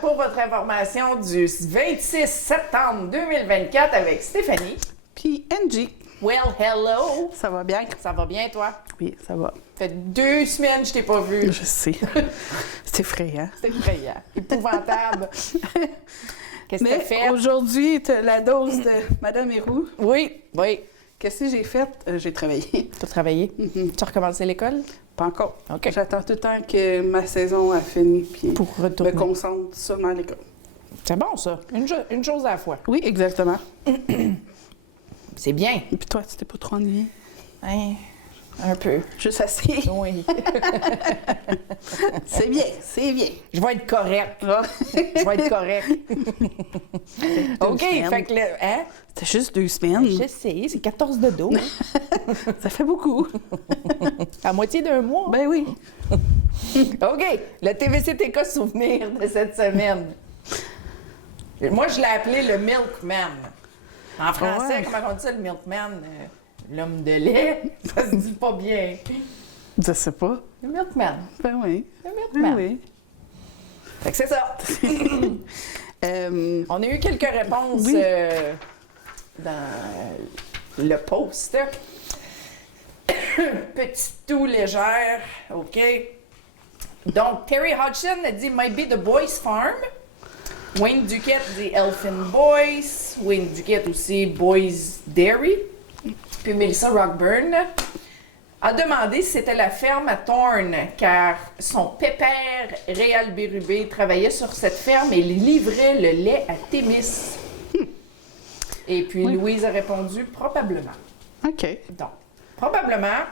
Pour votre information du 26 septembre 2024 avec Stéphanie. Puis Angie. Well, hello! Ça va bien? Ça va bien, toi? Oui, ça va. Ça fait 2 semaines que je t'ai pas vu. Je sais. C'est effrayant. C'est effrayant. Épouvantable. Qu'est-ce que t'as fait? Aujourd'hui, tu as la dose de Madame Héroux. Oui. Qu'est-ce que j'ai fait? J'ai travaillé. Tu as travaillé? Tu as recommencé l'école? Pas encore. OK. J'attends tout le temps que ma saison a fini, puis Pour retourner. me concentre seulement à l'école. C'est bon, ça. Une chose à la fois. Oui, exactement. C'est bien. Et puis toi, tu t'es pas trop ennuyée? Hein? Un peu. Juste assez. Oui. C'est bien, c'est bien. Je vais être correct. Ah. Je vais être correct. OK, semaines. fait que le... Hein? C'était juste 2 semaines. Je sais, c'est 14 de dos. Ça fait beaucoup. À moitié d'un mois. Ben oui. OK, le TVC-TK souvenir de cette semaine. Moi, je l'ai appelé le Milkman. En français, Ouais. comment on dit ça, le Milkman? L'homme de lait? Ça se dit pas bien. Je sais pas. Le Milkman. Ben oui. Le Ben Milkman. oui. Fait que c'est ça. On a eu quelques réponses Oui. dans le post. Petite toux légère, OK. Donc, Terry Hodgson a dit « Might be the Boys Farm ». Wayne Duquette dit « Elfin Boys ». Wayne Duquette aussi « Boys Dairy ». Puis Melissa Rockburn a demandé si c'était la ferme à Thorne, car son pépère Réal Bérubé travaillait sur cette ferme et livrait le lait à Témis. Et puis Oui. Louise a répondu « Probablement ». OK. Donc, probablement,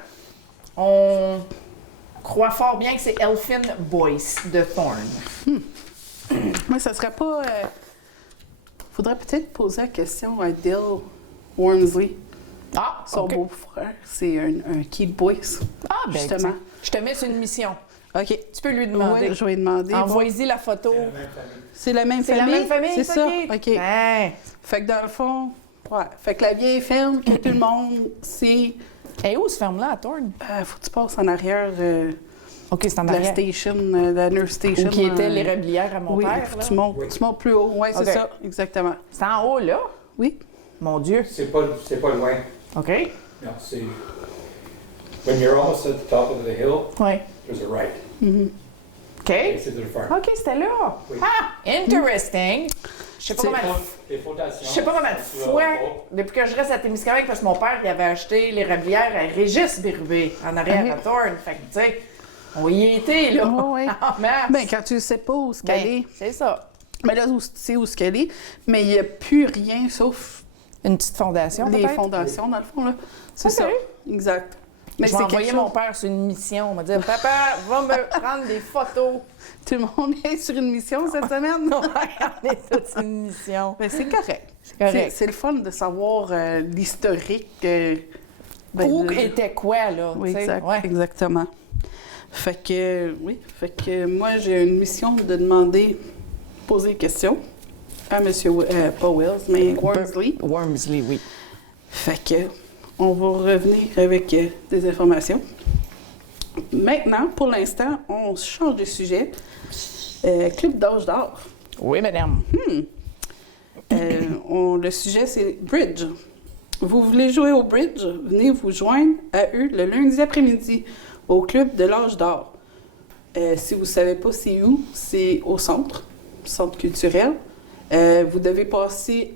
on croit fort bien que c'est Elfin Boyce de Thorne. Mais ça serait pas... Faudrait peut-être poser la question à Dill Wormsley. Ah, Son OK. beau-frère, c'est un Kid Boyce. Ah, ben, justement. tiens, je te mets sur une mission. OK. Tu peux lui demander. Oui, je vais lui demander. Envoie-y la photo. C'est la même C'est famille? la même famille, C'est ça? OK. Ben, Fait que dans le fond, ouais. Fait que la vieille ferme que tout le monde sait... et où se ferme-là à Thorne? faut que tu passes en arrière OK, c'est en de la arrière. station, de la nurse station. Où qui était l'érablière à mon Oui, père, faut là. que tu montes plus haut. Oui, c'est OK. ça, exactement. C'est en haut, là? Oui. Mon Dieu. C'est pas loin. OK. Non, c'est... When you're almost at the top of the hill, Oui. there's a right. OK. Et c'est de le faire. OK, c'était là. Oui. Ah, interesting. Je sais pas C'est comment... Les fondations. Je sais pas combien de sont sur le fois, haut. depuis que je reste à Témiscamingue, parce que mon père, il avait acheté l'érablière à Régis Bérubé, en arrière Oui. à Thorne. Fait que, tu sais, on y était, là, Oh, oui. en masse. Ben, quand tu sais pas où ce qu'elle est, c'est ça. mais là, tu sais où ce qu'elle est, mais il n'y a plus rien sauf Une petite fondation, les peut-être? fondations, dans le fond, là. C'est OK. ça. Exact. Mais Je vais c'est envoyer quelque mon chose... père sur une mission. On va dire, papa, va me prendre des photos. Tout le monde est sur une mission cette semaine. On est tous sur une mission. Mais c'est correct. correct. C'est le fun de savoir l'historique. Où de- était quoi, là? Oui, tu sais? exact, Ouais. exactement. Fait que moi, j'ai une mission de demander, poser des questions à M. pas Wells, mais Wormsley. Wormsley, oui. Fait que on va revenir avec des informations. Maintenant, pour l'instant, on change de sujet. Club d'âge d'or. Oui, madame. Le sujet, c'est bridge. Vous voulez jouer au bridge? Venez vous joindre à eux le lundi après-midi au club de l'âge d'or. Si vous ne savez pas c'est où, c'est au centre culturel. Vous devez passer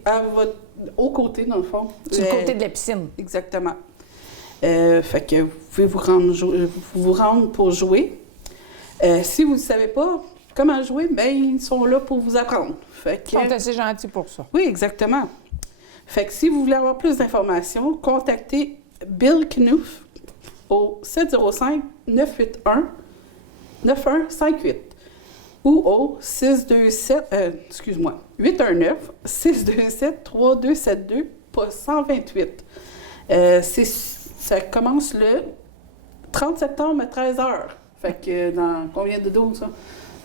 au côté, dans le fond. Sur le côté de la piscine. Exactement. Fait que vous pouvez vous rendre pour jouer. Si vous ne savez pas comment jouer, ben ils sont là pour vous apprendre. Fait Ils que, sont assez gentils pour ça. oui, exactement. Fait que si vous voulez avoir plus d'informations, contactez Bill Knuth au 705-981-9158 ou au 819-627-3272 poste 128. Ça commence le 30 septembre à 13h. Fait que dans combien de dodos, ça?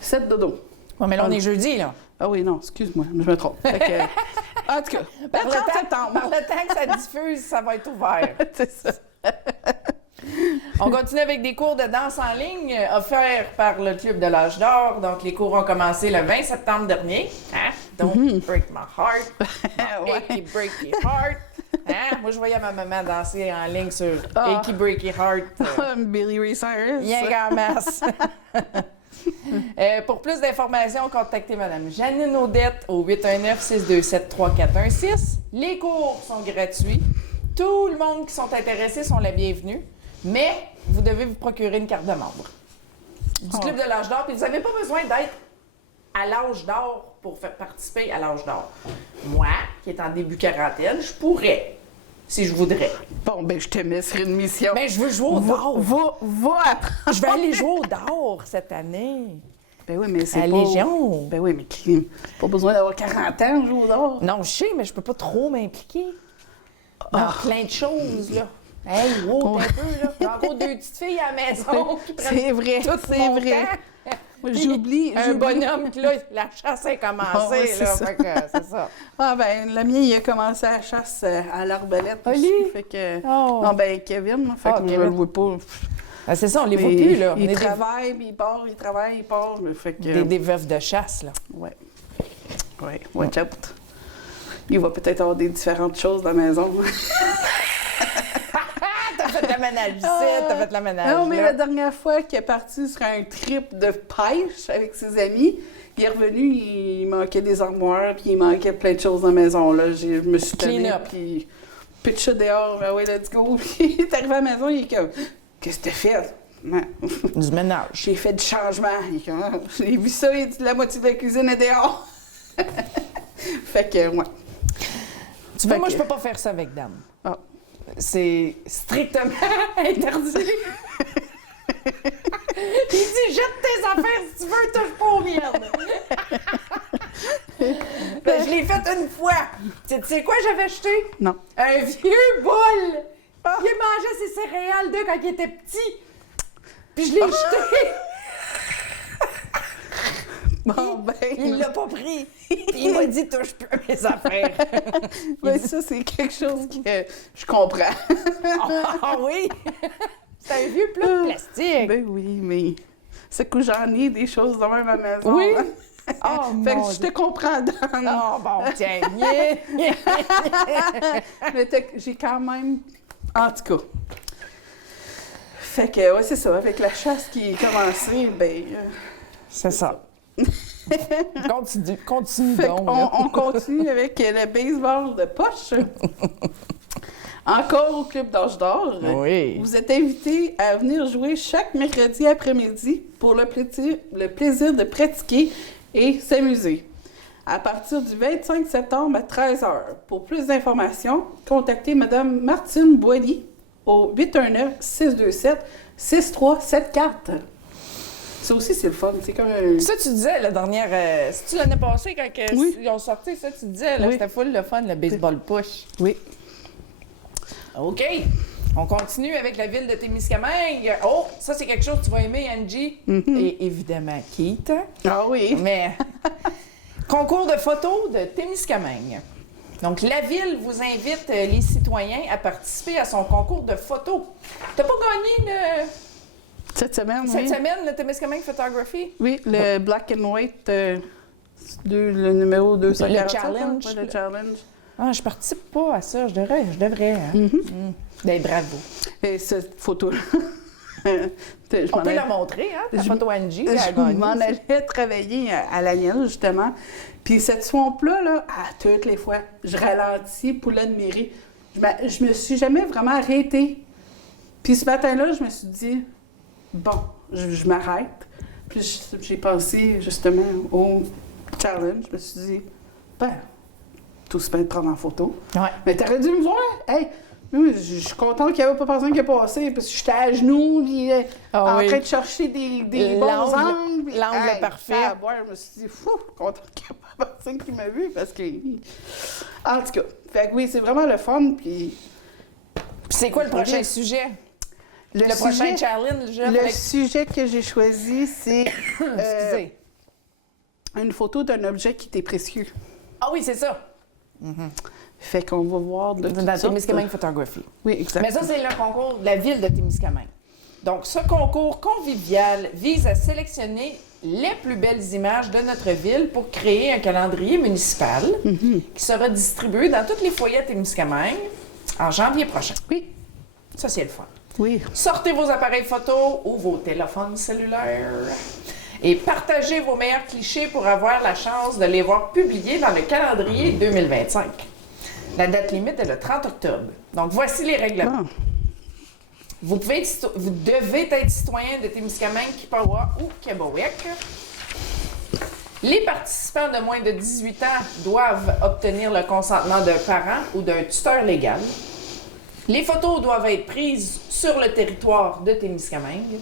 7 dodos. Oui, mais là, on est jeudi, là. Ah oui, non, excuse-moi, je me trompe. Fait que, en tout cas, le 30 septembre. Par le temps que ça diffuse, ça va être ouvert. C'est ça. On continue avec des cours de danse en ligne offerts par le Club de l'Âge d'Or. Donc, les cours ont commencé le 20 septembre dernier. Hein? Don't break my heart. My achy breaky heart. Hein? Moi, je voyais ma maman danser en ligne sur Achy Breaky Heart. Billy Ray Cyrus. Bien qu'en masse. Pour plus d'informations, contactez Mme Janine Audette au 819-627-3416. Les cours sont gratuits. Tout le monde qui sont intéressés sont les bienvenus, mais vous devez vous procurer une carte de membre du Club de l'Âge d'Or. Puis vous n'avez pas besoin d'être à l'âge d'or pour faire participer à l'âge d'or. Moi, qui est en début quarantaine, je pourrais, si je voudrais. Bon, ben, je te mets sur une mission. Mais je veux jouer au d'or. Va apprendre. Je vais aller jouer au d'or cette année. Ben oui, mais c'est À pas... Légion. Ben oui, mais pas besoin d'avoir 40 ans, jouer au d'or. Non, je sais, mais je peux pas trop m'impliquer dans plein de choses, là. Hey, wow, t'es un peu, là. En gros, 2 petites filles à la maison qui prennent C'est vrai, tout c'est mon vrai. temps. J'oublie. Un bonhomme, que là, la chasse a commencé, Ah ouais, c'est là. ça. Fait que c'est ça. Ah ben, le mien, il a commencé la chasse à l'arbalète Ah, aussi. lui? Fait que... Oh. Non, ben, Kevin, fait que je Kevin. le vois pas. Ah, c'est ça, on les voit plus, là. On Il est travaille, puis il part, il travaille, il part. Fait que... des veufs de chasse, là. Ouais. Ouais, watch out. Il va peut-être avoir des différentes choses dans la maison. T'as fait la ménage ici, t'as fait la ménage Non, mais là. la dernière fois qu'il est parti sur un trip de pêche avec ses amis, il est revenu, il manquait des armoires, puis il manquait plein de choses dans la maison. Là. Je me suis Clean tannée, up. puis pitché dehors, ben ouais, let's go. Puis il est arrivé à la maison, il est comme, qu'est-ce que t'as fait? Non. Du ménage. J'ai fait du changement. Il est comme, ah, j'ai vu ça, il dit la moitié de la cuisine est dehors. Fait que, ouais. Tu vois, Fait moi, que- je peux pas faire ça avec Dame. Ah. C'est strictement interdit. Il dit, jette tes affaires si tu veux, touche pas aux miennes. Ben, je l'ai fait une fois. Tu sais quoi j'avais acheté? Non. Un vieux bol. Il mangeait ses céréales d'eux quand il était petit. Puis je l'ai jeté. Bon, ben. Il l'a pas pris. Puis il m'a dit, touche plus à mes affaires. Ben, ça, c'est quelque chose que je comprends. Ah oui! C'est un vieux plat de plastique. Ben oui, mais c'est que j'en ai des choses dans ma maison. Oui? hein. Oh, Fait mon que je te Dieu. comprends, Dan. Oh, bon, tiens. Yeah. Mais j'ai quand même... En tout cas. Fait que, ouais, c'est ça. Avec la chasse qui est commencée, ben... C'est ça. Continue Fait donc. qu'on là. on continue avec le baseball de poche. Encore au Club d'Âge d'Or. Oui. Vous êtes invité à venir jouer chaque mercredi après-midi pour le plaisir de pratiquer et s'amuser. À partir du 25 septembre à 13h. Pour plus d'informations, contactez Mme Martine Boilly au 819-627-6374. Ça aussi, c'est le fun. C'est comme un... Ça, tu disais la dernière. C'est-tu l'année passée quand Oui. ils ont sorti ça, tu disais, là, Oui. c'était full le fun, le baseball push. Oui. OK. On continue avec la ville de Témiscamingue. Oh, ça, c'est quelque chose que tu vas aimer, Angie. Et évidemment, Keith. Ah oui. Mais concours de photos de Témiscamingue. Donc, la ville vous invite les citoyens à participer à son concours de photos. T'as pas gagné Cette semaine, cette oui. semaine le Témiscamingue Photography? Oui, le Black and White, le numéro 247. Le challenge. Ouais, le challenge. Ah, je participe pas à ça. Je devrais. Hein? Ben, bravo. Et cette photo-là. On peut la montrer, hein? La photo Angie. elle a Je gagné, m'en ça. allais travailler à l'Agnelle, justement. Puis cette swamp-là, là, toutes les fois, je ralentis pour l'admirer. Je me suis jamais vraiment arrêtée. Puis ce matin-là, je me suis dit, bon, je m'arrête. Puis j'ai pensé justement au challenge. Je me suis dit, ben, tout se peut de prendre en photo. Ouais. Mais t'aurais dû me voir. Hey, oui, je suis contente qu'il n'y avait pas personne qui est passé parce que j'étais à genoux, puis, Ah en oui. train de chercher des bons L'angle- angles. puis, l'angle parfait. À boire, je me suis dit, fou, contente qu'il n'y ait pas personne qui m'a vu parce que. En tout cas, fait que oui, c'est vraiment le fun. Puis Puis c'est quoi le prochain sujet? Le prochain sujet- challenge? Le avec- sujet que j'ai choisi, c'est Excusez. une photo d'un objet qui t'est précieux. Ah oui, c'est ça. Fait qu'on va voir de Dans toutes sortes. Témiscamingue Photography. Oui, exactement. Mais ça, c'est le concours de la ville de Témiscamingue. Donc, ce concours convivial vise à sélectionner les plus belles images de notre ville pour créer un calendrier municipal qui sera distribué dans tous les foyers à Témiscamingue en janvier prochain. Oui. Ça, c'est le fun. Oui. Sortez vos appareils photo ou vos téléphones cellulaires et partagez vos meilleurs clichés pour avoir la chance de les voir publiés dans le calendrier 2025. La date limite est le 30 octobre. Donc, voici les règlements. Ah. Vous devez être citoyen de Témiscamingue, Kippawa ou Québec. Les participants de moins de 18 ans doivent obtenir le consentement d'un parent ou d'un tuteur légal. Les photos doivent être prises sur le territoire de Témiscamingue.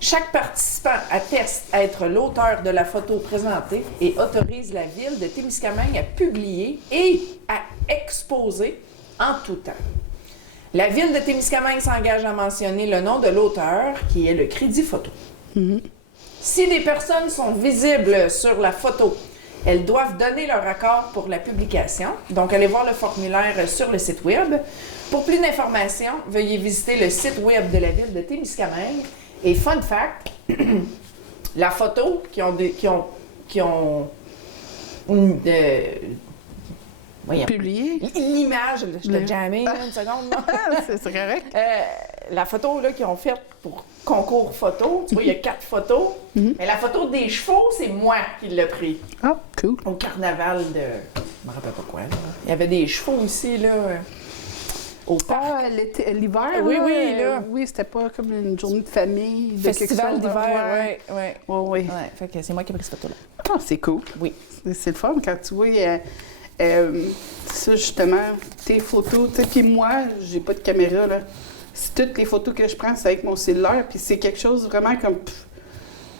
Chaque participant atteste être l'auteur de la photo présentée et autorise la ville de Témiscamingue à publier et à exposer en tout temps. La ville de Témiscamingue s'engage à mentionner le nom de l'auteur, qui est le crédit photo. Si des personnes sont visibles sur la photo, elles doivent donner leur accord pour la publication. Donc, allez voir le formulaire sur le site Web. Pour plus d'informations, veuillez visiter le site Web de la ville de Témiscamingue. Et fun fact, la photo Publié. l'image, je l'ai jamais une seconde, là. C'est correct. La photo là, qu'ils ont faite pour concours photo, tu vois, il y a 4 photos. Mais la photo des chevaux, c'est moi qui l'ai pris. Ah, cool. Au carnaval de... Je me rappelle pas quoi, là. Il y avait des chevaux aussi, là, au parc. Ah, l'hiver, Oui, là, oui, là. oui, c'était pas comme une journée de famille, de Festival quelque chose. d'hiver, oui. Oui. Ouais, fait que c'est moi qui ai pris cette photo-là. Ah, c'est cool. Oui. C'est le fun quand tu vois ça, justement, tes photos. Tu sais, puis moi, j'ai pas de caméra, là. Toutes les photos que je prends, c'est avec mon cellulaire, puis c'est quelque chose vraiment comme...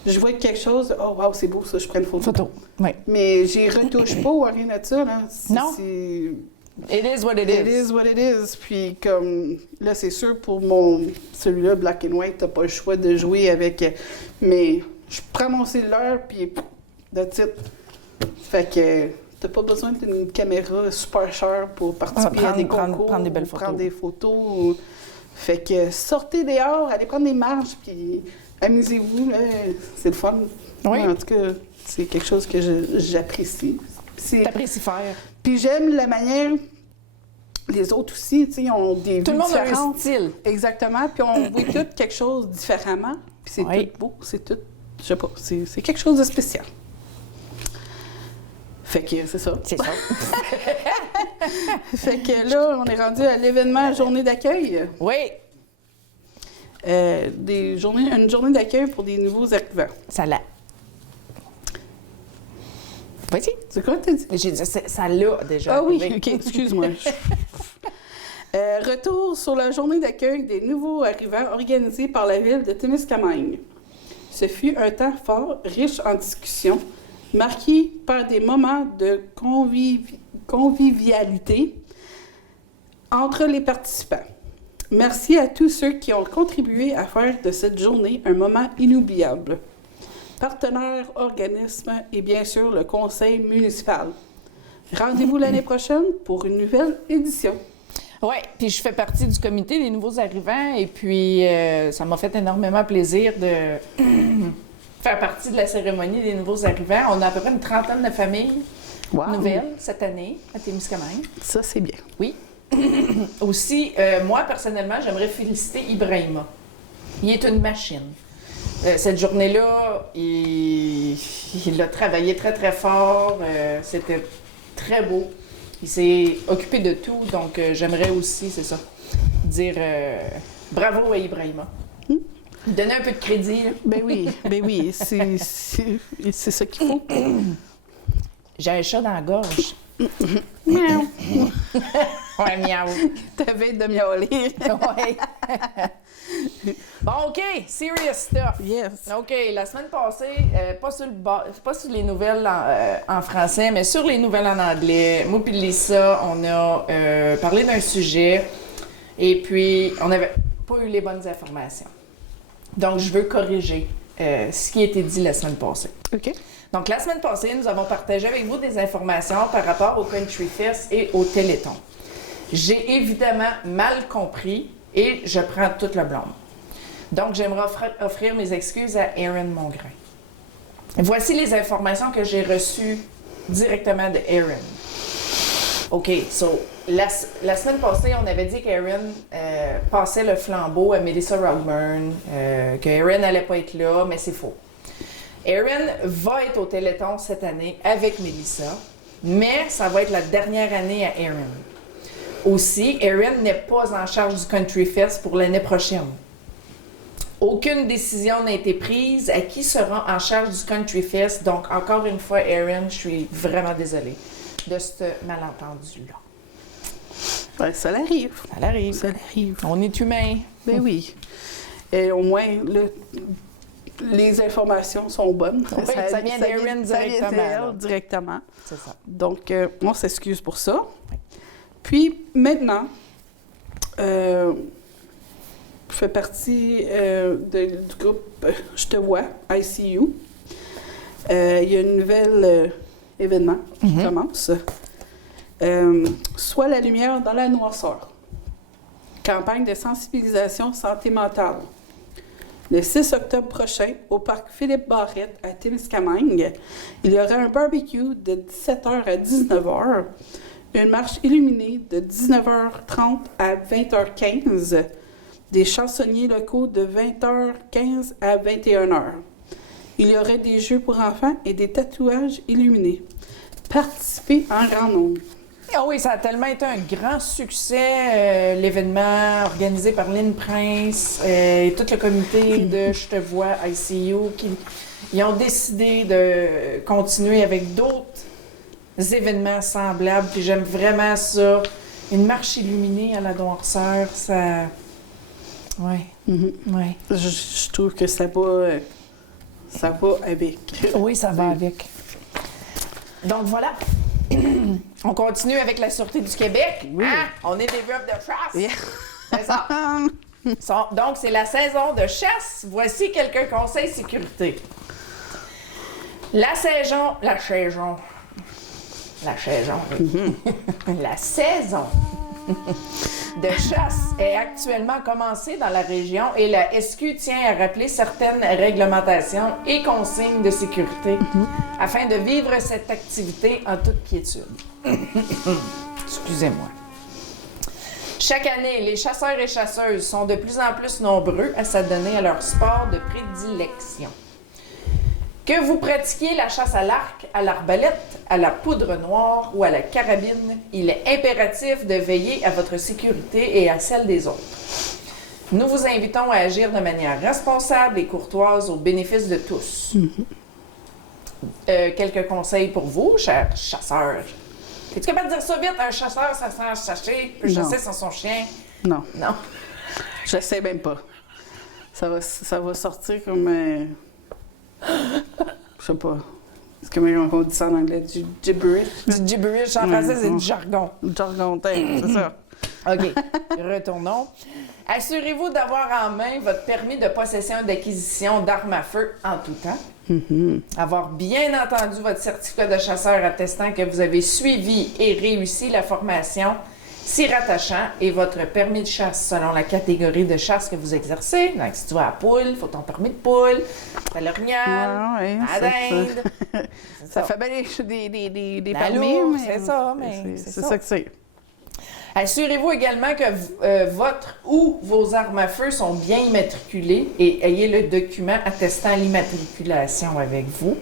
je vois quelque chose, oh wow, c'est beau ça, je prends une photo. Oui. Mais j'y retouche pas ou rien de ça, là. Non. It is what it is. It is what it is. Puis comme, là, c'est sûr, pour celui-là, Black and White, t'as pas le choix de jouer avec... mais je prends mon cellulaire, puis that's it. Fait que t'as pas besoin d'une caméra super chère pour participer à des concours, prendre des belles photos. prendre des photos. Fait que sortez dehors, allez prendre des marches, puis amusez-vous, là, c'est le fun. Oui. En tout cas, c'est quelque chose que j'apprécie. T'apprécies faire. Puis j'aime la manière, les autres aussi, tu sais, ils ont des vues Tout le monde a un différentes. style. Exactement, puis on voit tout quelque chose différemment, puis c'est Oui. tout beau, c'est tout, je sais pas, c'est quelque chose de spécial. Fait que c'est ça. C'est ça. Fait que là, on est rendu à l'événement Journée d'accueil. Oui. Une journée d'accueil pour des nouveaux arrivants. Ça l'a. Vas-y. C'est quoi que t'as dit? J'ai dit, ça l'a déjà. Ah oui, arrivé. OK, excuse-moi. Retour sur la journée d'accueil des nouveaux arrivants organisée par la ville de Témiscamingue. Ce fut un temps fort, riche en discussions, marqué par des moments de convivialité entre les participants. Merci à tous ceux qui ont contribué à faire de cette journée un moment inoubliable. Partenaires, organismes et bien sûr le conseil municipal. Rendez-vous l'année prochaine pour une nouvelle édition. Oui, puis je fais partie du comité des nouveaux arrivants et puis ça m'a fait énormément plaisir de faire partie de la cérémonie des nouveaux arrivants. On a à peu près une trentaine de familles nouvelles cette année à Témiscamingue. Ça, c'est bien. Oui. Aussi, moi, personnellement, j'aimerais féliciter Ibrahima. Il est une machine. Cette journée-là, il a travaillé très, très fort. C'était très beau. Il s'est occupé de tout, donc j'aimerais aussi, c'est ça, dire bravo à Ibrahima. Donner un peu de crédit. Là. Ben oui, c'est ça qu'il faut. J'ai un chat dans la gorge. Miaou. Ouais, miaou. T'avais de miauler. Ouais. Bon, OK, serious stuff. Yes. OK, la semaine passée, pas sur les nouvelles en français, mais sur les nouvelles en anglais, moi et Lisa, on a parlé d'un sujet et puis on n'avait pas eu les bonnes informations. Donc, je veux corriger ce qui a été dit la semaine passée. OK. Donc, la semaine passée, nous avons partagé avec vous des informations par rapport au Country Fest et au Téléthon. J'ai évidemment mal compris et je prends toute la blâme. Donc, j'aimerais offrir mes excuses à Aaron Mongrain. Voici les informations que j'ai reçues directement de Aaron. OK, so, la semaine passée, on avait dit qu'Aaron passait le flambeau à Melissa Roudburn, qu'Aaron n'allait pas être là, mais c'est faux. Aaron va être au Téléthon cette année avec Melissa, mais ça va être la dernière année à Aaron. Aussi, Aaron n'est pas en charge du Country Fest pour l'année prochaine. Aucune décision n'a été prise à qui sera en charge du Country Fest. Donc, encore une fois, Aaron, je suis vraiment désolée de ce malentendu-là. Ben, ça l'arrive. Ça l'arrive. Ça l'arrive. On est humain. Ben oui. Et au moins, les informations sont bonnes. Oui, ça vient d'Erin directement. Directement. C'est ça. Donc, on s'excuse pour ça. Oui. Puis, maintenant, je fais partie du groupe Je te vois, ICU. Il y a un nouvel événement qui commence. Sois la lumière dans la noirceur. Campagne de sensibilisation santé mentale. Le 6 octobre prochain, au parc Philippe Barrette à Témiscamingue, il y aura un barbecue de 17h à 19h, une marche illuminée de 19h30 à 20h15, des chansonniers locaux de 20h15 à 21h. Il y aurait des jeux pour enfants et des tatouages illuminés. Participez en grand nombre. Ah oui, ça a tellement été un grand succès, l'événement organisé par Lynn Prince et tout le comité de Je te vois ICU ils ont décidé de continuer avec d'autres événements semblables. Puis j'aime vraiment ça. Une marche illuminée à la noirceur, ça... Oui. Ouais. Je trouve que ça va avec. Oui, ça va avec. Donc voilà. On continue avec la Sûreté du Québec. Oui. Hein? On est des veuves de chasse. Yeah. C'est ça. Donc, c'est la saison de chasse. Voici quelques conseils sécurité. La saison de chasse est actuellement commencée dans la région et la SQ tient à rappeler certaines réglementations et consignes de sécurité afin de vivre cette activité en toute quiétude. Excusez-moi. Chaque année, les chasseurs et chasseuses sont de plus en plus nombreux à s'adonner à leur sport de prédilection. Que vous pratiquiez la chasse à l'arc, à l'arbalète, à la poudre noire ou à la carabine, il est impératif de veiller à votre sécurité et à celle des autres. Nous vous invitons à agir de manière responsable et courtoise au bénéfice de tous. Quelques conseils pour vous, chers chasseurs. Es-tu capable de dire ça vite? Un chasseur, ça sent chasser, peut chasser sans son chien? Non. Non. Je sais même pas. Ça va sortir comme... je sais pas. C'est comment on dit ça en anglais? Du gibberish? Du gibberish, en français, c'est du jargon. Du jargon, c'est ça. OK. Retournons. Assurez-vous d'avoir en main votre permis de possession et d'acquisition d'armes à feu en tout temps. Avoir bien entendu votre certificat de chasseur attestant que vous avez suivi et réussi la formation s'y rattachant et votre permis de chasse selon la catégorie de chasse que vous exercez. Donc, si tu vas à poule, il faut ton permis de poule, à l'orignal, à la dinde. Ça fait bien des La permis, loupe, mais... c'est ça, mais c'est ça que c'est. Assurez-vous également que votre ou vos armes à feu sont bien immatriculées et ayez le document attestant l'immatriculation avec vous.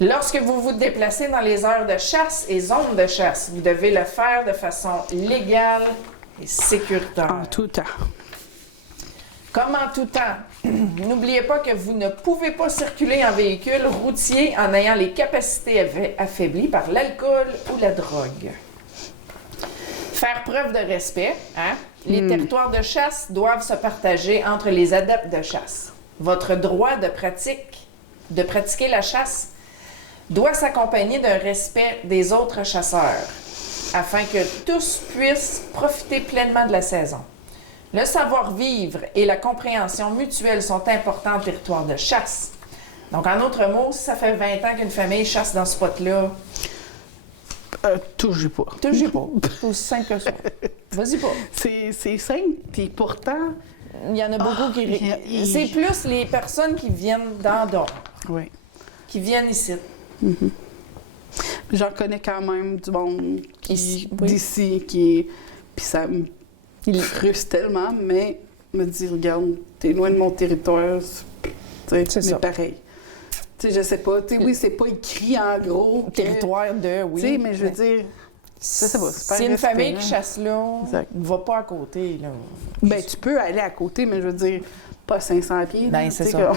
Lorsque vous vous déplacez dans les heures de chasse et zones de chasse, vous devez le faire de façon légale et sécuritaire. En tout temps. Comme en tout temps, n'oubliez pas que vous ne pouvez pas circuler en véhicule routier en ayant les capacités affaiblies par l'alcool ou la drogue. Faire preuve de respect, hein? Les territoires de chasse doivent se partager entre les adeptes de chasse. Votre droit de pratiquer la chasse doit s'accompagner d'un respect des autres chasseurs, afin que tous puissent profiter pleinement de la saison. Le savoir-vivre et la compréhension mutuelle sont importants en territoire de chasse. Donc, en d'autres mots, si ça fait 20 ans qu'une famille chasse dans ce spot-là, Touchez pas. touchez pas. C'est aussi simple que ça. Vas-y pas. C'est simple, puis pourtant, Il y en a beaucoup qui... C'est plus les personnes qui viennent d'Andorre, Oui. qui viennent ici. J'en connais quand même du monde Ici, oui. d'ici qui est... Puis ça me frustre tellement, mais me dire, regarde, t'es loin de mon territoire, c'est ça. pareil. Tu sais, je sais pas. Tu sais, oui, c'est pas écrit en gros. Territoire de, oui. Tu sais, mais je veux dire, ça va, c'est pas C'est une respect, famille là. qui chasse là, Exact. ne va pas à côté, là. Ben, tu peux aller à côté, mais je veux dire, pas 500 pieds. Ben, là, c'est tu sais, ça.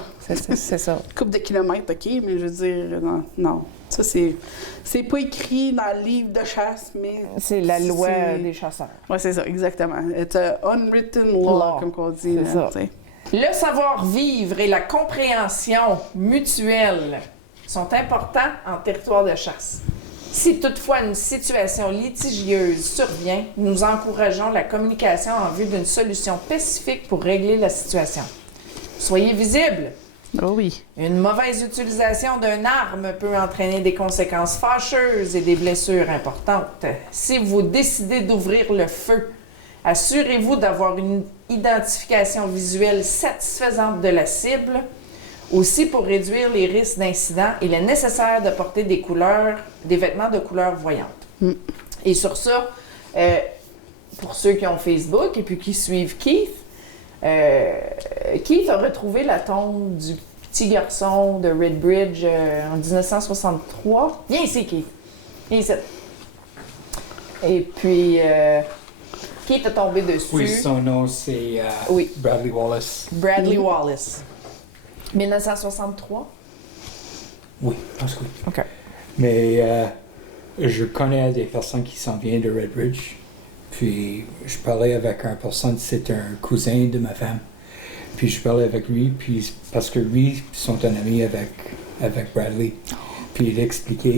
comme- C'est ça. couple de kilomètres, OK, mais je veux dire, non. Ça, c'est pas écrit dans le livre de chasse, mais... C'est la loi c'est- des chasseurs. Oui, c'est ça, exactement. It's a unwritten law, Law. comme on dit. C'est ça. tu sais. Le savoir-vivre et la compréhension mutuelle sont importants en territoire de chasse. Si toutefois une situation litigieuse survient, nous encourageons la communication en vue d'une solution pacifique pour régler la situation. Soyez visibles. Oh oui. Une mauvaise utilisation d'une arme peut entraîner des conséquences fâcheuses et des blessures importantes. Si vous décidez d'ouvrir le feu, assurez-vous d'avoir une identification visuelle satisfaisante de la cible. Aussi, pour réduire les risques d'incidents, il est nécessaire de porter des vêtements de couleur voyante. Et sur ça, pour ceux qui ont Facebook et puis qui suivent Keith, Keith a retrouvé la tombe du petit garçon de Redbridge en 1963. Viens ici, Keith. Viens ici. Et puis, Keith est tombé dessus. Oui, son nom, c'est Oui. Bradley Wallace. Bradley Wallace. 1963? Oui, je pense que oui. OK. Mais je connais des personnes qui s'en viennent de Redbridge. Puis je parlais avec une personne, c'est un cousin de ma femme. Puis je parlais avec lui, puis parce que lui, sont un ami avec Bradley. Puis il expliquait,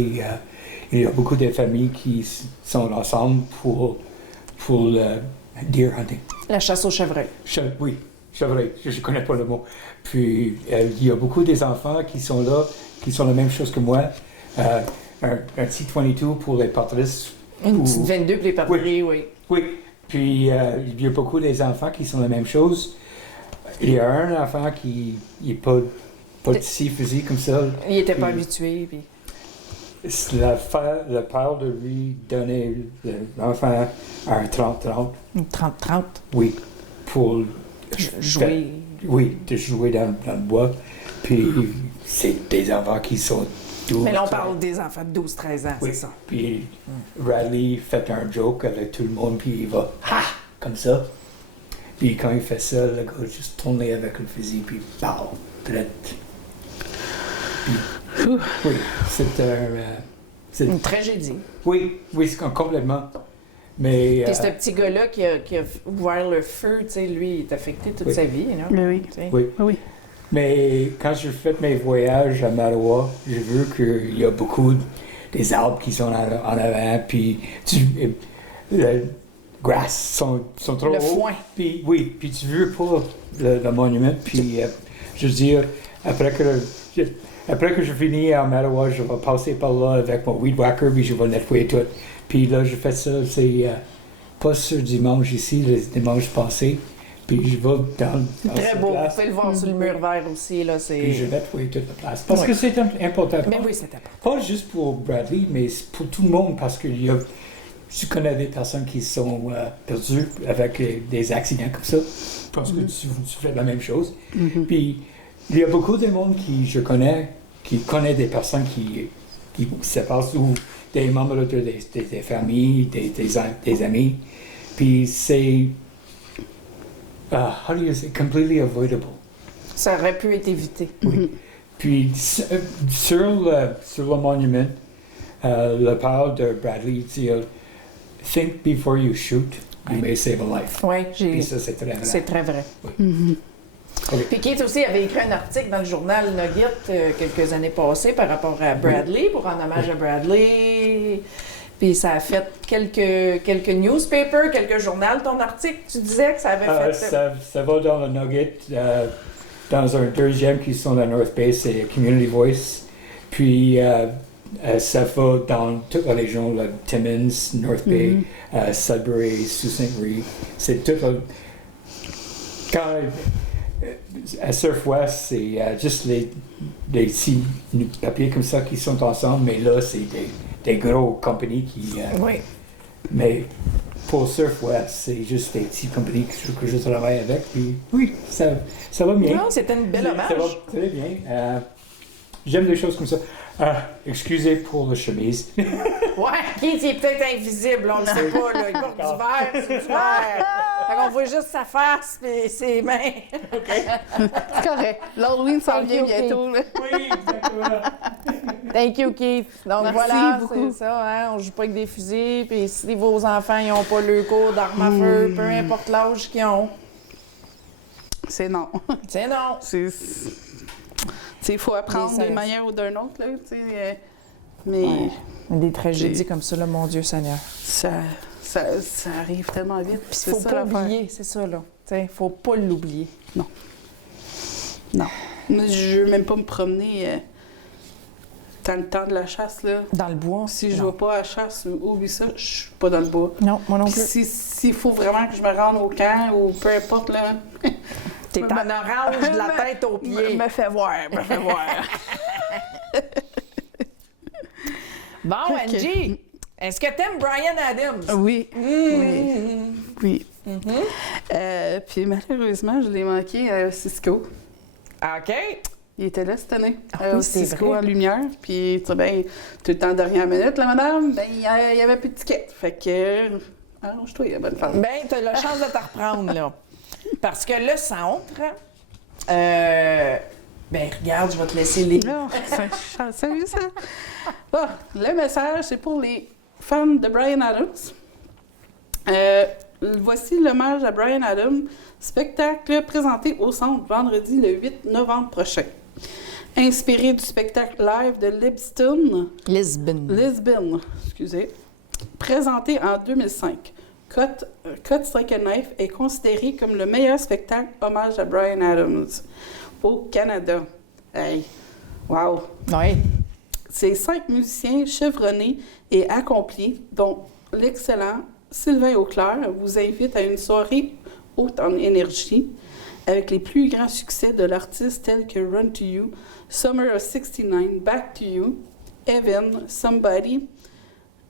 il y a beaucoup de familles qui sont ensemble pour le deer hunting. La chasse au chevreuil. Oui, chevreuil, je connais pas le mot. Puis il y a beaucoup des enfants qui sont là, qui sont la même chose que moi. Un T-22 pour les patrouilles. Une petite 22 pour les patrouilles, oui. Oui, puis il y a beaucoup des enfants qui sont la même chose. Il y a un enfant qui n'est pas de si physique comme ça. Il n'était pas Puis- habitué. Puis... Le père de lui donnait l'enfant à un 30-30, 30-30. oui, pour Jouer. Oui, de jouer dans le bois. Puis c'est des enfants qui sont 12. Mais là, on parle des enfants de 12-13 ans, Oui. c'est ça. Puis Riley fait un joke avec tout le monde, puis il va ha comme ça. Puis quand il fait ça, le gars juste tourner avec le fusil, puis pow, direct. Puis, oui, c'est Une tragédie. oui, c'est complètement. Mais Puis ce petit gars-là qui a ouvert le feu, tu sais, lui, il est affecté toute Oui. sa vie, là. Mais oui. Tu sais. oui. Oui. Mais quand j'ai fait mes voyages à Mattawa, j'ai vu qu'il y a beaucoup des arbres qui sont en avant, puis le grass sont trop Le hauts. foin. Puis oui, puis tu veux pas le monument, puis je veux dire, après que je finis à Mattawa, je vais passer par là avec mon weed whacker, puis je vais nettoyer tout. Puis là, je fais ça, c'est pas ce dimanche ici, le dimanche passé. Puis je vais dans Très cette beau. Vous place, pouvez le voir sur le mur vert aussi, là. puis je C'est... nettoie toute la place. Parce Oui. que c'est important. Mais oui, c'est important. Pas juste pour Bradley, mais c'est pour tout le monde, parce que tu connais des personnes qui sont perdues avec des accidents comme ça, parce que tu fais la même chose. Puis il y a beaucoup de monde je connais, qui connaît des personnes qui se passent, ou des membres des familles, des amis. Puis c'est, how do you say, completely avoidable. Ça aurait pu être évité. Oui. Puis sur le monument, le père de Bradley dit think before you shoot, you may save a life. Oui, Puis ça, c'est très vrai. c'est très vrai. Ok. Puis Kate aussi avait écrit un article dans le journal Nugget quelques années passées par rapport à Bradley, pour en hommage à Bradley. Puis ça a fait quelques newspapers, quelques journaux, ton article. Tu disais que ça avait fait... Ça va dans le Nugget, dans un deuxième qui sont à North Bay, c'est Community Voice. Puis ça va dans toute la région, là, Timmins, North Bay, Sudbury, Sault Ste. Marie. C'est tout Quand à Surf West, c'est juste des petits papiers comme ça qui sont ensemble, mais là, c'est des gros compagnies qui. Oui. Mais pour Surf West, c'est juste des petites compagnies que je travaille avec. Puis oui, ça va bien. Non, c'était une belle Ça hommage. va très bien. J'aime des choses comme ça. Excusez pour la chemise. Ouais, qui est peut-être invisible, on le sait pas, là. Il porte du vert, c'est du vert. Fait qu'on voit juste sa face et ses mains. C'est correct. L'Halloween s'en Thank vient you, bientôt. Là. Oui, exactement. Thank you, Keith. Donc Merci voilà, beaucoup. c'est ça, hein, on joue pas avec des fusils, puis si vos enfants n'ont pas le cours d'armes à feu, peu importe l'âge qu'ils ont, C'est non. c'est non. Il faut apprendre Mais ça- d'une manière ou d'une autre. Là, mais Des tragédies comme ça, là, mon Dieu Seigneur. ça arrive tellement vite. Puis C'est faut ça, pas l'affaire. oublier, c'est ça, là. T'sais, faut pas l'oublier. Non. Moi, je veux même pas me promener dans le temps de la chasse. Là. Dans le bois. Si je non. vais pas à la chasse, oublie ça, je suis pas dans le bois. Non, moi non Puis plus. s'il faut vraiment que je me rende au camp ou peu importe, là, T'es en orange de la tête aux pieds. me fait voir. Bon, Ok. Angie, est-ce que t'aimes Brian Adams? Oui. Oui. Mm-hmm. Puis malheureusement, je l'ai manqué à Cisco. OK. Il était là cette année, Ah oui, au c'est Cisco vrai. en lumière. Puis, tu sais, ben, tout le temps, dernière minute, la madame, ben, il y avait plus de ticket. Fait que, arrange-toi, bonne femme. Ben, t'as la chance de te reprendre, là. Parce que le centre, ben, regarde, je vais te laisser les... Non, salut ça. Ah, le message, c'est pour les fans de Bryan Adams. Voici l'hommage à Bryan Adams, spectacle présenté au centre vendredi le 8 novembre prochain. Inspiré du spectacle live de Lisbon, excusez, présenté en 2005. Cut Like a Knife est considéré comme le meilleur spectacle hommage à Bryan Adams au Canada. Hey, wow! Oui. Ces 5 musiciens chevronnés et accomplis, dont l'excellent Sylvain Auclair, vous invite à une soirée haute en énergie avec les plus grands succès de l'artiste tels que Run to You, Summer of '69, Back to You, Heaven, Somebody,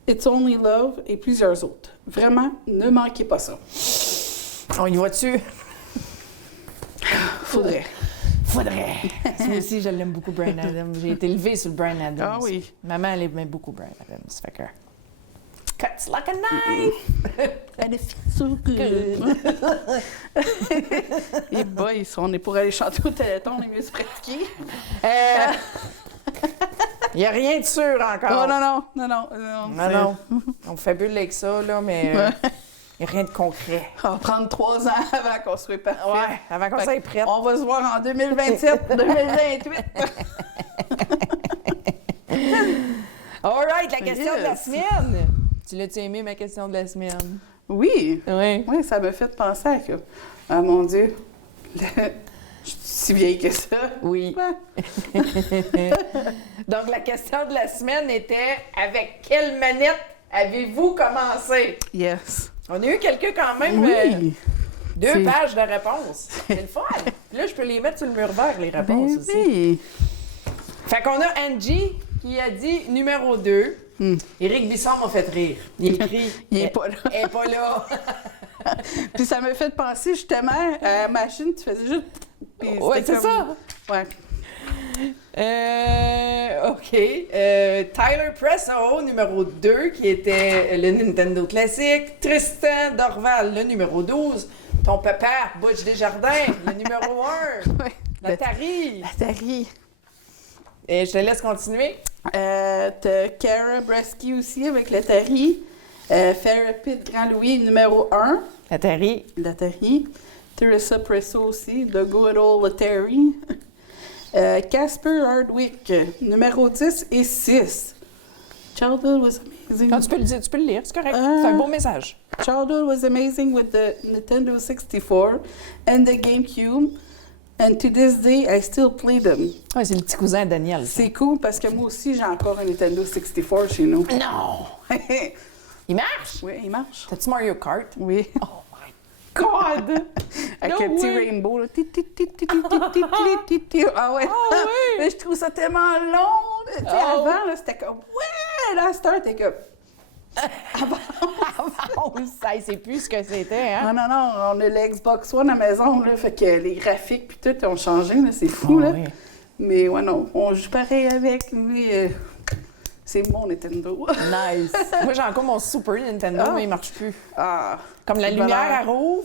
It's Only Love et plusieurs autres. Vraiment, ne manquez pas ça. On y va-tu? Faudrait. Faudrait. Moi aussi, je l'aime beaucoup, Bryan Adams. J'ai été élevée sur le Bryan Adams. Ah oui. Maman, elle aimait beaucoup Bryan Adams. Fait que... Cuts like a knife! And it feels so good. Et boy, on est pour aller chanter au Téléthon, on est mieux se pratiquer. Il n'y a rien de sûr encore. Oh non. Non. On fabule avec ça, là, mais il n'y a rien de concret. Ça va prendre 3 ans avant qu'on soit parfait. Ouais, avant qu'on soit prête. On va se voir en 2027, 2028. All right, la question de la Yes. semaine. Tu l'as-tu aimé, ma question de la semaine? Oui. Oui. Oui, ça m'a fait penser à que, ah mon Dieu, je suis si vieille que ça. Oui. Ouais. Donc, la question de la semaine était avec quelle manette avez-vous commencé? Yes. On a eu quelques quand même. Oui. 2 C'est- pages de réponses. C'est le fun. Puis là, je peux les mettre sur le mur vert, les réponses Ben aussi. oui. Fait qu'on a Angie qui a dit numéro 2. Éric Bisson m'a fait rire. Il écrit. Il est pas là. Elle est pas là. Puis ça m'a fait penser justement à la machine, tu faisais juste. Puis Ouais, c'était c'est ça. Ouais. OK. Tyler Presso, numéro 2, qui était le Nintendo classique. Tristan Dorval, le numéro 12. Ton papa, Butch Desjardins, le numéro 1. Ouais. L'Atari. L'Atari. Et je te laisse continuer. T'as Kara Bresky aussi avec l'Atari. Farrah Pitt Grand Louis, numéro 1. L'Atari. L'Atari. Teresa Presso aussi, The Good Old Atari. Casper Hardwick, numéro 10 et 6. Childhood was amazing. Non, tu peux le dire, tu peux le lire, c'est correct. Ah. C'est un beau message. Childhood was amazing with the Nintendo 64 and the GameCube. And to this day, I still play them. Ouais, c'est le petit cousin de Daniel. ça. C'est cool parce que moi aussi, j'ai encore un Nintendo 64 chez nous. Non! Il marche? Oui, il marche. T'as-tu Mario Kart? Oui. Oh my God! Avec No un petit way. rainbow, là. Ah ouais! Mais je trouve ça tellement long! Tu sais, Oh. avant, là, c'était comme... Ouais! Là, Star, t'es comme... On le sait, c'est plus ce que c'était, hein? Non, on a l'Xbox One à la maison, là, fait que les graphiques puis tout ont changé, là, c'est fou, là. ouais. Mais ouais, non, on joue pareil avec, mais c'est mon Nintendo. Nice. Moi, j'ai encore mon Super Nintendo, Ah. mais il marche plus. Ah, Comme la c'est lumière, bonheur. elle rouvre,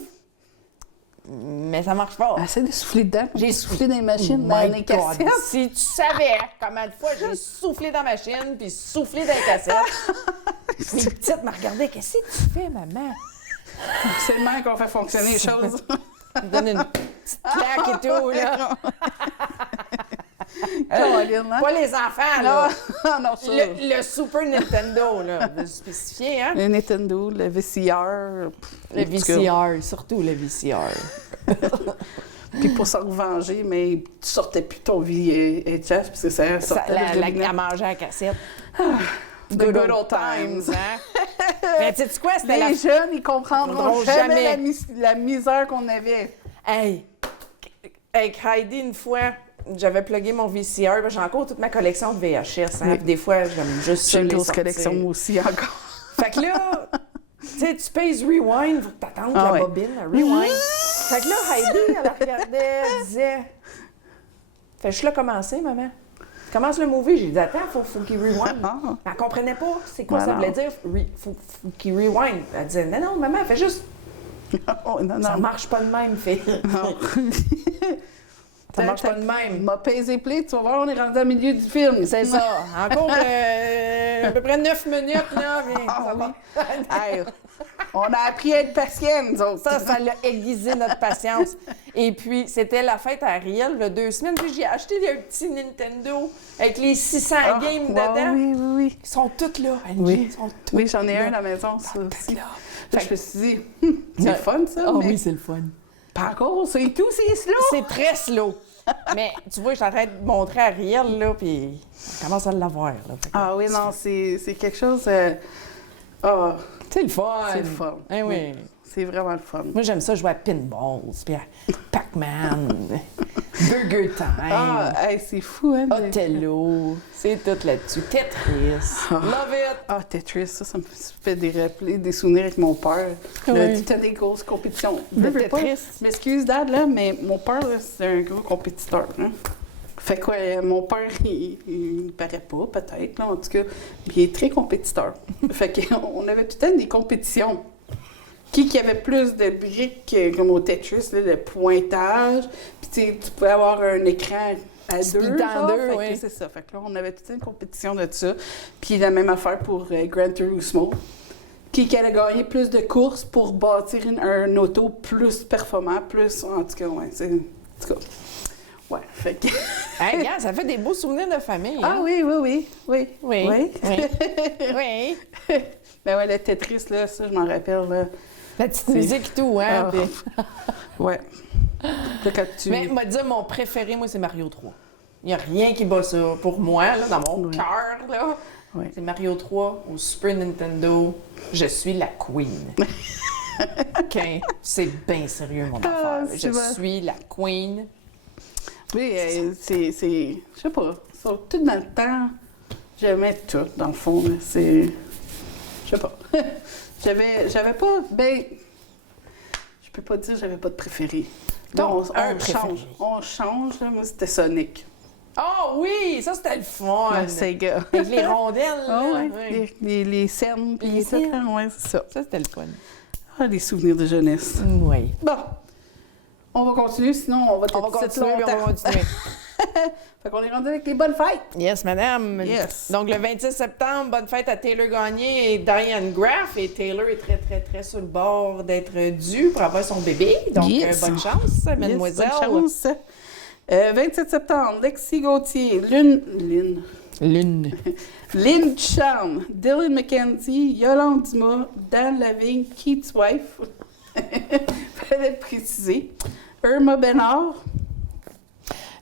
mais ça marche pas. Essaye de souffler dedans. J'ai J'ai soufflé dans les machines, dans My les God. cassettes. Si tu savais combien de fois j'ai soufflé dans la machine puis soufflé dans les cassettes. Mes petites me regardaient. Qu'est-ce que tu fais, maman? C'est le même qu'on fait fonctionner les choses. Elle me donne une petite claque et tout, là. Caroline, hein? Pas les enfants, là. Non, ça. Le Super Nintendo, là. De spécifier, hein? Le Nintendo, le VCR. Le VCR, surtout le VCR. Puis pour s'en revenger, mais tu sortais plus ton VHS parce que ça sortait de la À manger à la cassette. The good old times. hein? Mais tu sais quoi, c'était la... Les jeunes, ils comprendront comprendront jamais jamais. la misère qu'on avait. Hey! Avec Heidi, une fois, j'avais plugué mon VCR. J'ai encore toute ma collection de VHS. Hein? Oui. Puis des fois, j'aime juste J'ai ça une les grosse sortir. collection moi aussi encore. Fait que là, tu sais, tu pèses rewind, faut que t'attendes Ah la ouais. bobine, la rewind. Fait que là, Heidi, elle la regardait, elle disait... Fait je l'ai commencé, maman. Commence le movie. J'ai dit, attends, faut qu'il rewind. Ah. Elle comprenait pas c'est quoi Ah ça non. voulait dire. Faut qu'il rewind. Elle disait, non, maman, fais juste... Oh, non, Ça non. marche pas de même, fille. Non. Ça marche pas de même. M'a pesé play, tu vas voir, on est rendu au milieu du film. C'est ça. Encore à peu près 9 minutes, là. Mais ça va. Hey, on a appris à être patient, nous autres. Ça l'a aiguisé notre patience. Et puis, c'était la fête à Ariel, il y a 2 semaines. Puis, j'ai acheté un petit Nintendo avec les 600 Ah, games wow, dedans. Oui. Ils sont toutes là, Angie. Oui. Ils sont toutes Oui, j'en ai là. un à la maison, ça aussi. là. Fait que je me suis dit, c'est Ouais. fun, ça, Ah mais oui, c'est le fun. pas encore, c'est tout, c'est slow. C'est très slow. Mais tu vois, je suis en train de montrer à Ariel, là, puis on commence à l'avoir, là. Fait que Ah oui, non, c'est quelque chose... c'est le fun. c'est le fun. Eh oui. C'est vraiment le fun. Moi, j'aime ça jouer à pinballs, puis à Pac-Man, Burger Time, Ah, hey, c'est fou, hein? Othello, c'est tout là-dessus. Tetris, love it! Ah, Tetris, ça me fait des souvenirs avec mon père. Oui. Tu as des grosses compétitions. De Veux pas, Tetris? je m'excuse, Dad, là, mais mon père, là, c'est un gros compétiteur. Hein? Fait quoi, mon père, il ne paraît pas, peut-être, là, en tout cas, mais il est très compétiteur. Fait qu'on avait tout le temps des compétitions. Qui avait plus de briques comme au Tetris, là, le pointage. Puis tu sais, tu pouvais avoir un écran à Split deux. en genre. deux, Fait que oui. c'est ça. Fait que là, on avait toute une compétition de ça. Puis la même affaire pour Gran Turismo. Qui allait gagner plus de courses pour bâtir un auto plus performant, plus... En tout cas, ouais, c'est... En tout cas, ouais, fait que... Hey, regarde, ça fait des beaux souvenirs de famille. Ah hein? oui. Oui. Oui. Oui. Oui. Ben ouais, le Tetris, là, ça, je m'en rappelle, là. La petite musique et tout, hein? Ah. puis- Ouais. Là, quand tu... Mais moi, dire mon préféré, moi, c'est Mario 3. Il n'y a rien qui bat ça. Pour moi, là, dans mon Oui. cœur, là, Oui. c'est Mario 3 au Super Nintendo. Je suis la queen. OK? C'est bien sérieux, mon affaire. c'est Je vrai. suis la queen. Oui, c'est... Je sais pas. Tout dans le temps, j'aimais tout, dans le fond. Là. C'est... Je sais pas. J'avais pas... Ben... Je peux pas dire que j'avais pas de préféré. Là, Donc, on un préféré. change. On change, là. Moi, c'était Sonic. Oh oui! Ça, c'était le fun! Le Sega. Avec les rondelles, Ah là. ouais, oui. les scènes, puis Les les scènes. scènes. Ouais, c'est ça. Ça, c'était le fun. Ah, les souvenirs de jeunesse. Oui. Bon. On va continuer, sinon on va On va être ici continuer, puis on va longtemps. continuer. Fait qu'on est rendu avec les bonnes fêtes. Yes, madame. Yes. Donc, le 26 septembre, bonne fête à Taylor Gagné et Diane Graff. Et Taylor est très, très, très sur le bord d'être due pour avoir son bébé. Donc, Yes. bonne chance, mademoiselle. Yes, bonne chance. 27 septembre, Lexi Gauthier, Lynn Ducharme, Dylan McKenzie, Yolande Dumas, Dan Lavigne, Keith's wife, fallait le préciser, Irma Bénard,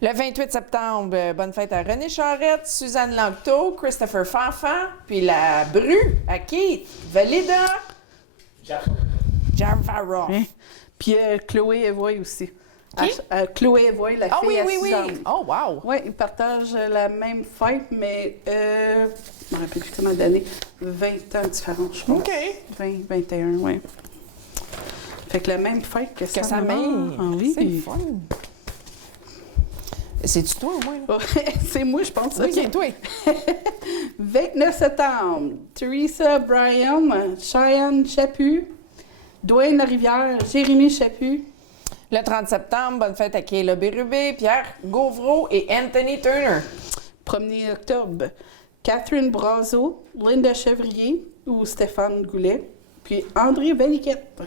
Le 28 septembre, bonne fête à René Charette, Suzanne Langto, Christopher Fanfan, puis la Bru à Keith, Valida, Jarvara. hein, Puis Chloé Evoy aussi. Qui? Chloé Evoy, la Ah fille oui, à oui, 6 oui. ans. Oh, wow. Oui, ils partagent la même fête, mais je me rappelle plus comment d'années. 20 ans différents, je pense. OK. 20, 21, oui. Fait que la même fête que Que sa sa maman. mère. Ah oui. C'est le fun. C'est-tu toi au moins? Là? C'est moi, je pense. Oui, c'est toi. 29 septembre, Teresa Bryan, Cheyenne Chaput, Dwayne Larivière, Jérémy Chaput. Le 30 septembre, bonne fête à Kayla Bérubé, Pierre Gauvreau et Anthony Turner. 1er octobre, Catherine Brazo, Linda Chevrier ou Stéphane Goulet, puis André Valiquette.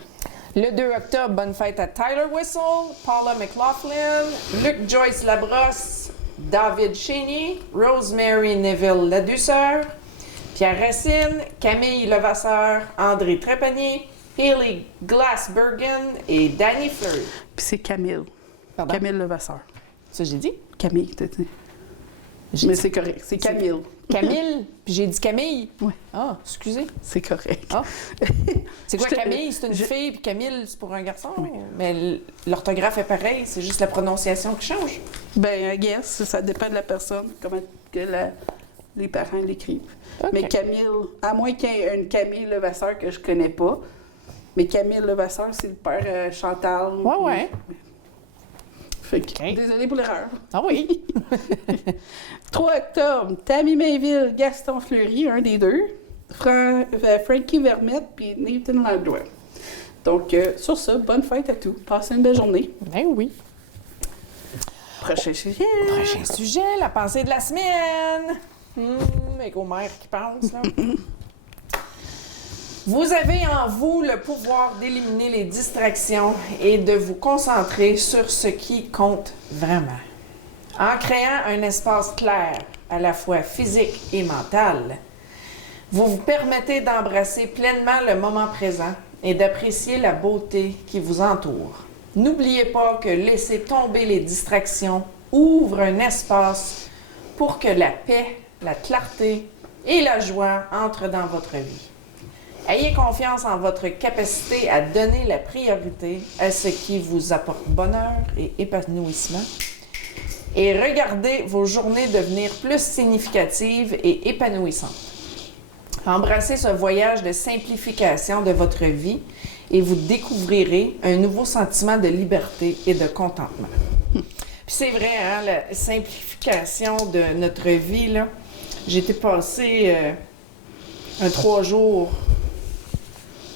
Le 2 octobre, bonne fête à Tyler Whistle, Paula McLaughlin, Luc Joyce Labrosse, David Chénier, Rosemary Neville Ladouceur, Pierre Racine, Camille Levasseur, André Trépanier, Haley Glassbergen et Danny Fleury. Puis c'est Camille. Pardon? Camille Levasseur. Ça, j'ai dit? Camille, t'as dit. J'ai Mais dit c'est correct, c'est Camille. Camille, puis j'ai dit Camille. Oui. Ah, excusez. C'est correct. Ah. C'est quoi Je te- Camille? C'est une je- fille, puis Camille, c'est pour un garçon? Mais l'orthographe est pareil, c'est juste la prononciation qui change. Ben, I guess, ça dépend de la personne, comment que les parents l'écrivent. OK. Mais Camille, à moins qu'il y ait une Camille Levasseur que je connais pas, mais Camille Levasseur, c'est le père Chantal. Ouais, ouais. Fait que, OK. désolée pour l'erreur. Ah oui? 3 octobre, Tammy Mainville, Gaston Fleury, un des deux. Frankie Vermette, puis Nathan Langlois. Donc, sur ça, bonne fête à tous. Passez une belle journée. Ben oui. Prochain sujet. Prochain sujet, la pensée de la semaine. Avec Omer qui pense, là. Vous avez en vous le pouvoir d'éliminer les distractions et de vous concentrer sur ce qui compte vraiment. En créant un espace clair, à la fois physique et mental, vous vous permettez d'embrasser pleinement le moment présent et d'apprécier la beauté qui vous entoure. N'oubliez pas que laisser tomber les distractions ouvre un espace pour que la paix, la clarté et la joie entrent dans votre vie. Ayez confiance en votre capacité à donner la priorité à ce qui vous apporte bonheur et épanouissement. Et regardez vos journées devenir plus significatives et épanouissantes. Embrassez ce voyage de simplification de votre vie et vous découvrirez un nouveau sentiment de liberté et de contentement. Puis c'est vrai, hein, la simplification de notre vie, là. J'ai été passer un 3 jours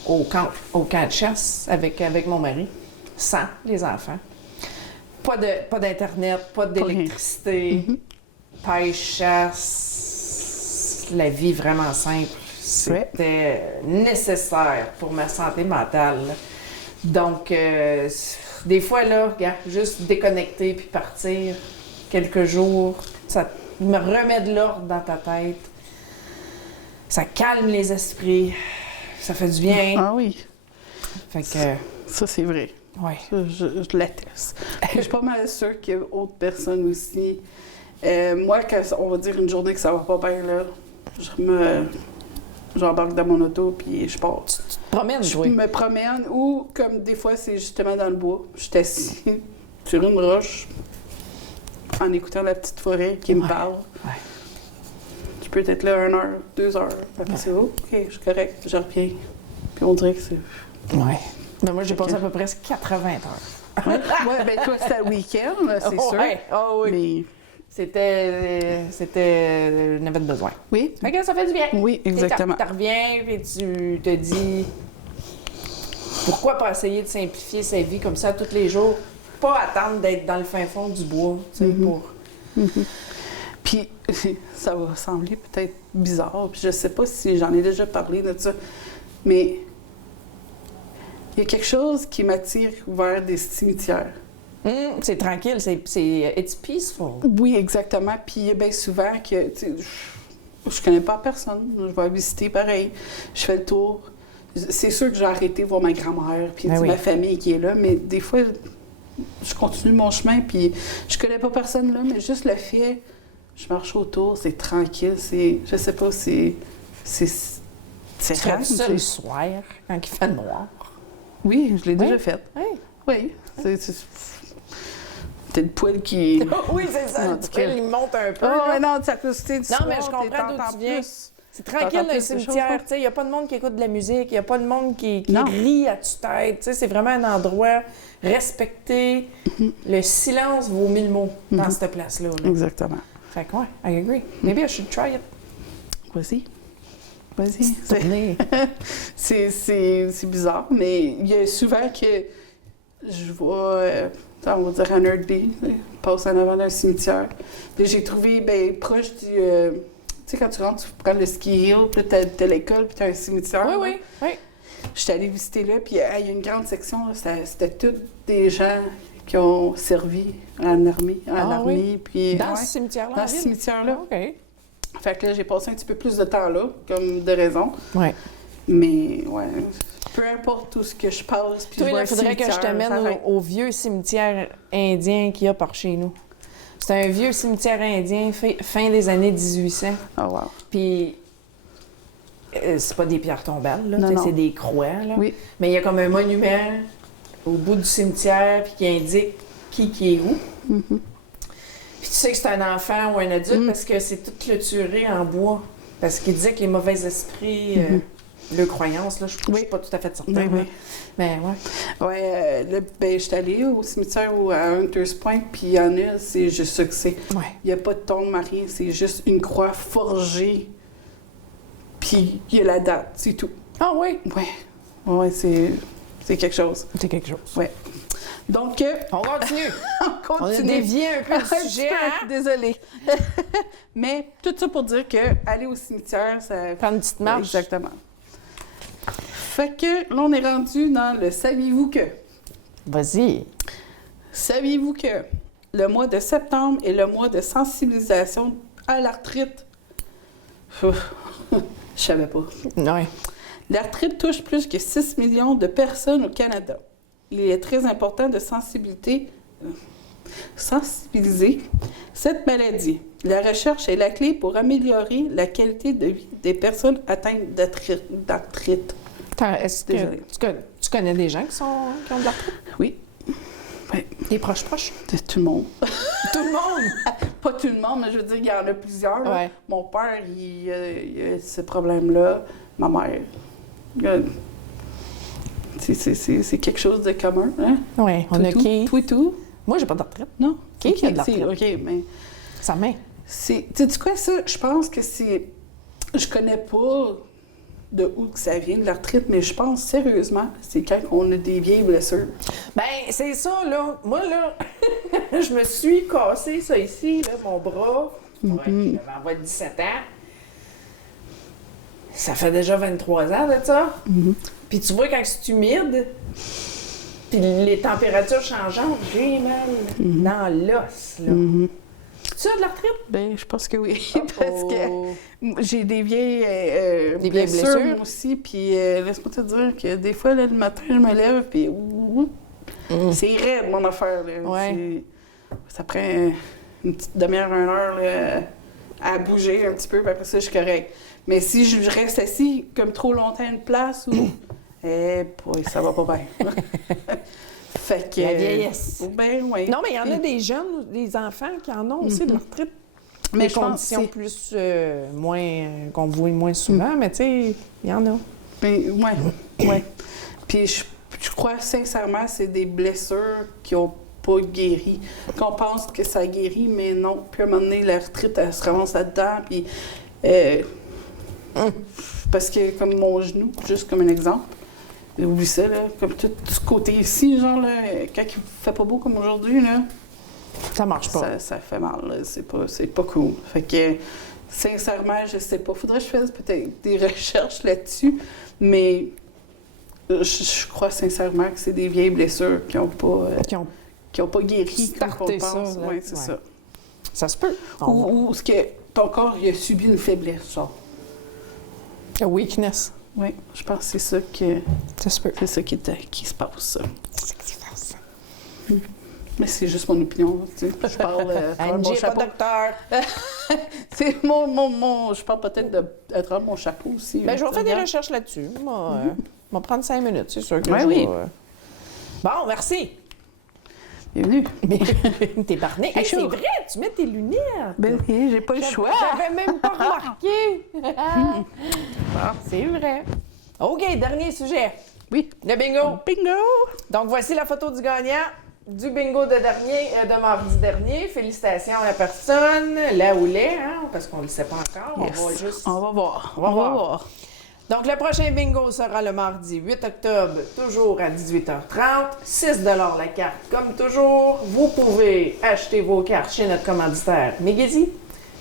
au camp de chasse avec mon mari, sans les enfants. Pas d'Internet, pas d'électricité, pêche, chasse, la vie vraiment simple. C'était nécessaire pour ma santé mentale. Là. Donc, des fois, là, regarde, juste déconnecter puis partir quelques jours, ça me remet de l'ordre dans ta tête. Ça calme les esprits. Ça fait du bien. Ah oui. Fait que, Ça, c'est vrai. ouais. Ça, je l'atteste. Je suis pas mal sûre qu'il y a d'autres personnes aussi. Moi, quand on va dire une journée que ça va pas bien, là, j'embarque dans mon auto puis je pars. Tu te promènes, Je oui. me promène ou, comme des fois, c'est justement dans le bois. Je suis assis sur une roche en écoutant la petite forêt qui me parle. Ouais. Je peux être là 1 heure, 2 heures. Après, c'est OK, je suis correct, je reviens. Puis on dirait que c'est. Ouais. Ben moi, j'ai passé à peu près 80 heures. Ouais, ben toi, c'était le week-end, là, c'est sûr. Ouais. Ah oui. Mais C'était. On avait besoin. oui, Fait que ça fait du bien. oui, exactement. Tu reviens et tu te dis pourquoi pas essayer de simplifier sa vie comme ça tous les jours? Pas attendre d'être dans le fin fond du bois, tu sais, pour. Puis, ça va sembler peut-être bizarre, puis je sais pas si j'en ai déjà parlé de ça, mais il y a quelque chose qui m'attire vers des cimetières. C'est tranquille, c'est it's peaceful. Oui, exactement. Puis il y a bien souvent que, tu sais, je connais pas personne, je vais visiter pareil, je fais le tour. C'est sûr que j'ai arrêté voir ma grand-mère, puis Ben oui. ma famille qui est là, mais des fois, je continue mon chemin, puis je connais pas personne là, mais juste le fait, je marche autour, c'est tranquille, c'est, je sais pas, c'est Tu serais calme, seul le c'est- soir quand il fait noir. Oui, je l'ai déjà Oui? faite. Oui. Oui. T'as le poil qui... Oui, c'est ça. En Le tout poil, cas. il monte un peu. Oh, là. non, ça cause du Non, mais je comprends d'où tu viens. C'est tranquille T'entends dans le plus de cimetière. choses, Il n'y a pas de monde qui écoute de la musique, il n'y a pas de monde qui Non. rit à tue-tête. Tu sais, c'est vraiment un endroit respecté. Le silence vaut 1000 mots dans cette place-là. Là. Exactement. Fait que, ouais, I agree. Maybe I should try it. Vas-y. Vas-y. Tournée. C'est bizarre, mais il y a souvent que je vois, on va dire un Nerdby, passe en avant d'un cimetière. Là, j'ai trouvé proche du... tu sais, quand tu rentres, tu prends le ski hill, puis là, t'as l'école, puis t'as un cimetière. Oui, là. oui, oui. J'étais allée visiter là, puis il y a une grande section, là, c'était tous des gens qui ont servi en armée, oui? puis... Dans ouais, ce cimetière-là, dans en ce ville? cimetière-là. OK. Fait que là, j'ai passé un petit peu plus de temps là, comme de raison. Oui. Mais, ouais, peu importe où ce que je passe, puis Toi, je vois il un faudrait que je cimetière, t'amène j'arrête. au vieux cimetière indien qu'il y a par chez nous. C'est un vieux cimetière indien fin des années 1800. Oh, wow. Puis, c'est pas des pierres tombales, là, Non, tu sais, non. c'est des croix. Là. Oui. Mais il y a comme un monument au bout du cimetière puis qui indique qui est où. Mhm. Puis tu sais que c'est un enfant ou un adulte parce que c'est tout clôturé en bois. Parce qu'il disait que les mauvais esprits, le croyance, là, je suis pas tout à fait certaine. Oui, oui. là. Mais ouais. Ouais, là, je suis allée au cimetière à Hunters Point, puis il y en a, c'est juste ça que c'est. Ouais. Il n'y a pas de tombe, rien, c'est juste une croix forgée, puis il y a la date, c'est tout. Ah oui, Ouais, ouais, c'est quelque chose. c'est quelque chose. Ouais. Donc, On continue. on On a continue. dévié un peu Un du petit sujet, peu, hein? désolée. Mais tout ça pour dire que aller au cimetière, ça... Prendre une petite marche. Exactement. Fait que là, on est rendu dans le saviez-vous que? Vas-y. Saviez-vous que le mois de septembre est le mois de sensibilisation à l'arthrite? Ouf, je savais pas. Ouais. L'arthrite touche plus que 6 millions de personnes au Canada. Il est très important de sensibiliser cette maladie. La recherche est la clé pour améliorer la qualité de vie des personnes atteintes d'arthrite. Est-ce que Désolée. tu connais des gens qui ont de l'arthrite? Oui. Oui, Des proches? de tout le monde. Tout le monde! Pas tout le monde, mais je veux dire, il y en a plusieurs. là. Ouais. Mon père, il a ce problème-là. Ma mère. C'est quelque chose de commun. Hein? Oui, on a qui? Tout et tout. Moi, j'ai pas d'arthrite. Non? Qui a de l'arthrite? OK, mais Sa main. c'est... Tu sais quoi, ça? Je pense que c'est... Je connais pas de où que ça vient, de l'arthrite, mais je pense sérieusement, c'est quand on a des vieilles blessures. Ben, c'est ça, là. Moi, là, je me suis cassé ça ici, là, mon bras. Ouais, je devais avoir 17 ans. Ça fait déjà 23 ans de ça. Puis tu vois, quand c'est humide, puis les températures changeantes, j'ai mal dans l'os, là. Tu as de l'arthrite? Ben, je pense que oui, parce que j'ai des vieilles, Des vieilles blessures. moi aussi, puis laisse-moi te dire que des fois, là, le matin, je me lève, puis c'est raide, mon affaire. Là. Ouais. Ça prend une petite demi-heure, 1 heure là, à bouger un petit peu, puis après ça, je suis correcte. Mais si je reste assis comme trop longtemps à une place, boy, ça va pas bien. Fait que, La vieillesse. Ben oui. Non, mais il y en a des jeunes, des enfants qui en ont aussi de l'arthrite. Mais Des je pense conditions que plus moins qu'on voit moins souvent, mais tu sais, il y en a. Ben, ouais. Puis je crois sincèrement c'est des blessures qui ont pas guéri. Qu'on pense que ça guérit, mais non. Puis à un moment donné, l'arthrite, elle se ramasse là-dedans, puis... Parce que comme mon genou, juste comme un exemple, oublie ça, là, comme tout ce côté ici, genre, là, quand il fait pas beau comme aujourd'hui, là, Ça marche pas. ça fait mal, là. C'est pas cool. Fait que, sincèrement, je sais pas. Faudrait que je fasse peut-être des recherches là-dessus, mais je crois sincèrement que c'est des vieilles blessures qui ont pas guéri comme on starté ça, pense. là. Ouais, c'est Ouais. ça. Ça se peut. Ou ce que ton corps il a subi une faiblesse, genre. A weakness. Oui, je pense que c'est Ça se peut. qui se passe. Mais c'est juste mon opinion, tu sais. Je parle à travers Angie mon n'est pas chapeau. docteur. C'est je parle peut-être à travers mon chapeau aussi. Ben, je vais tu faire des regardes. recherches là-dessus. Moi, On va prendre 5 minutes, c'est sûr que Ouais, je oui. vais, Bon, merci. Bienvenue. T'es barnée. C'est Hey, c'est chaud. vrai, tu mets tes lunettes. Ben oui, j'ai pas le choix. J'avais même pas remarqué. C'est vrai. OK, dernier sujet. Oui. Le bingo. Bingo! Donc, voici la photo du gagnant du bingo de mardi dernier. Félicitations à la personne, là où l'est, hein, parce qu'on ne le sait pas encore. Yes. On va juste... On va voir. On va voir. Donc, le prochain bingo sera le mardi 8 octobre, toujours à 18h30. 6 la carte, comme toujours. Vous pouvez acheter vos cartes chez notre commanditaire Megezi,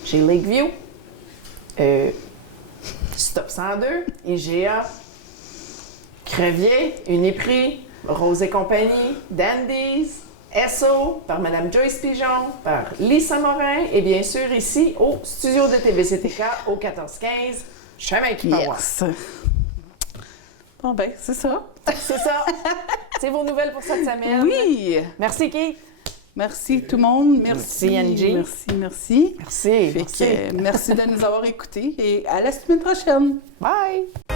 chez Lakeview, Stop 102, IGA, Crevier, Uniprix, Rose et compagnie, Dandies, SO, par Mme Joyce Pigeon, par Lisa Morin, et bien sûr ici au studio de TVCTK au 1415 Chemin qui Yes. Bon, ben, c'est ça. C'est ça. C'est vos nouvelles pour cette semaine. Oui! Merci, Kate. Merci tout le monde. Merci, Merci, Angie. Merci. Merci. Fait que, merci de nous avoir écoutés et à la semaine prochaine. Bye.